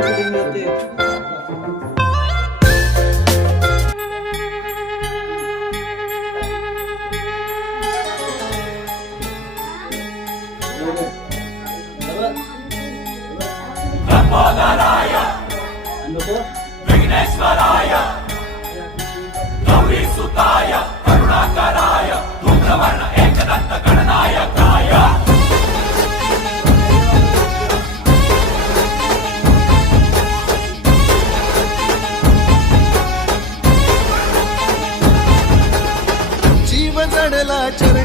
Thank you. विघ्नेश्वराय Gauri सुताय करुणाकराय धूम्रवर्ण एक கடலாச்சர